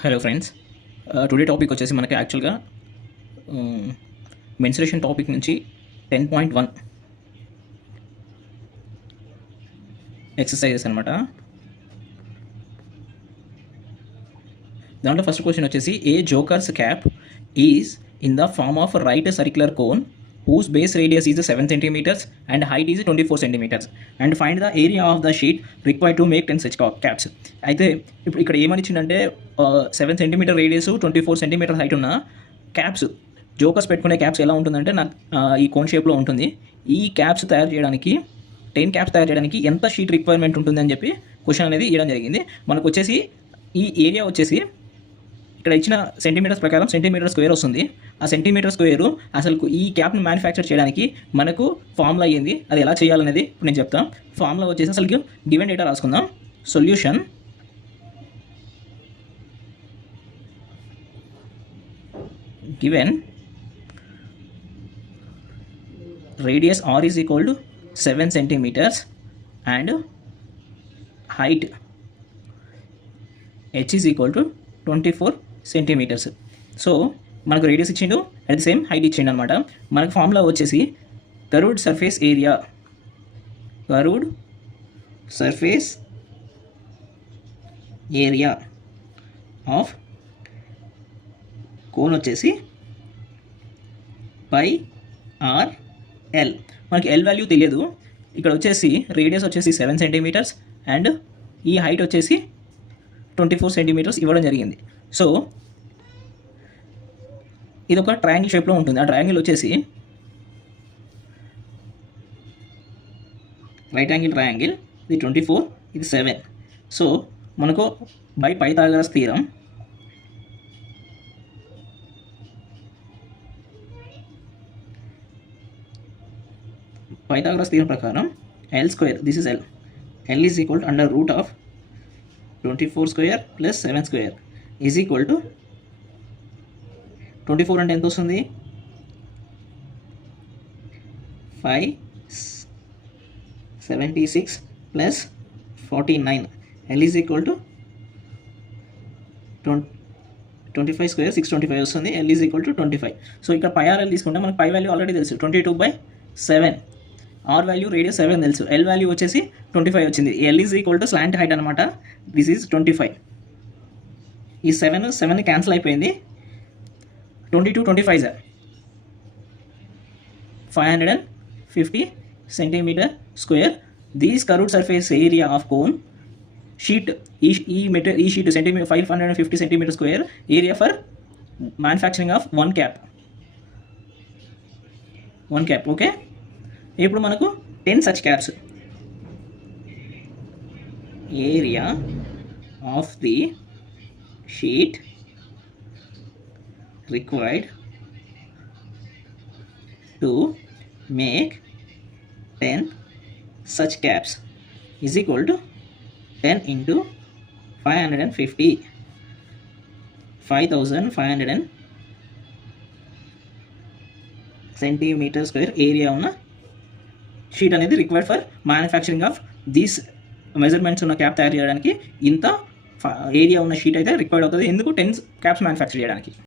Hello friends today topic వచ్చేసి మనకి యాక్చువల్గా మెన్సురేషన్ టాపిక్ నుంచి టెన్ పాయింట్ వన్ ఎక్సర్సైజెస్ అనమాట దాంట్లో ఫస్ట్ క్వశ్చన్ వచ్చేసి a joker's cap is in the form of right circular cone whose base radius is seven centimetres and height is twenty four centimetres and find the area of the sheet to make make ten such caps అయితే ఇప్పుడు ఇక్కడ ఏమని ఇచ్చిందంటే seven centimetre radius twenty four centimetre height ఉన్న caps jokers పెట్టుకునే caps ఎలా ఉంటుందంటే నాకు ఈ కోన్ షేప్లో ఉంటుంది. ఈ క్యాప్స్ తయారు చేయడానికి టెన్ క్యాప్స్ తయారు చేయడానికి ఎంత షీట్ రిక్వైర్మెంట్ ఉంటుంది అని చెప్పి క్వశ్చన్ అనేది ఇవ్వడం జరిగింది. మనకు వచ్చేసి ఈ ఏరియా వచ్చేసి ఇక్కడ ఇచ్చిన సెంటీమీటర్స్ ప్రకారం సెంటీమీటర్ స్క్వేర్ వస్తుంది. ఆ సెంటీమీటర్ స్క్వేర్ అసలు ఈ క్యాప్ను మ్యానుఫ్యాక్చర్ చేయడానికి మనకు ఫార్ములా అయ్యింది. అది ఎలా చేయాలనేది ఇప్పుడు నేను చెప్తాను ఫార్ములా వచ్చేసి అసలు given data రాసుకుందాం. Solution given radius R is equal to seven centimetres and height H is equal to twenty four centimetres so మనకు రేడియస్ ఇచ్చిండు అట్ ది సేమ్ హైట్ ఇచ్చిండు అనమాట మనకు ఫార్ములా వచ్చేసి curved surface area curved surface area of cone వచ్చేసి pi R L మనకి L value తెలియదు. ఇక్కడ వచ్చేసి రేడియస్ వచ్చేసి సెవెన్ సెంటీమీటర్స్ అండ్ ఈ హైట్ వచ్చేసి ట్వంటీ ఫోర్ సెంటీమీటర్స్ ఇవ్వడం జరిగింది. సో ఇది ఒక ట్రయాంగిల్ షేప్లో ఉంటుంది. ఆ ట్రయాంగిల్ వచ్చేసి రైట్ యాంగిల్ ట్రయాంగిల్ ఇది ట్వంటీ ఫోర్ ఇది సెవెన్ సో మనకు by Pythagoras theorem Pythagoras theorem ప్రకారం L square this is L L is equal under root of twenty four square plus seven square is equal to twenty four అంటే ఎంత వస్తుంది? Five seventy six plus forty nine L is equal to twenty twenty five square six twenty five వస్తుంది. L is equal to twenty five so ఇక్కడ pi RL తీసుకుంటే మనకు pi value already తెలుసు. Twenty two by seven R value radius seven తెలుసు. L value వచ్చేసి twenty five వచ్చింది. L is equal to slant height అనమాట this is twenty five ఈ seven seven cancel అయిపోయింది. Twenty two twenty five sir five hundred and fifty centimetre square this curved surface area of cone sheet ఈ ఈ ఈ sheet centimetre five hundred and fifty centimetre square area for manufacturing of one cap one cap okay ఇప్పుడు మనకు ten such caps area of the sheet required to make 10 such caps is equal to 10 into 550 5500 centimetre square area ఉన్న sheet అనేది required for manufacturing of these measurements ఉన్న cap తయారు చేయడానికి ఇంత area ఉన్న sheet అయితే రిక్వైర్డ్ అవుతుంది. ఎందుకు? టెన్ క్యాప్స్ మ్యానుఫ్యాక్చర్ చేయడానికి.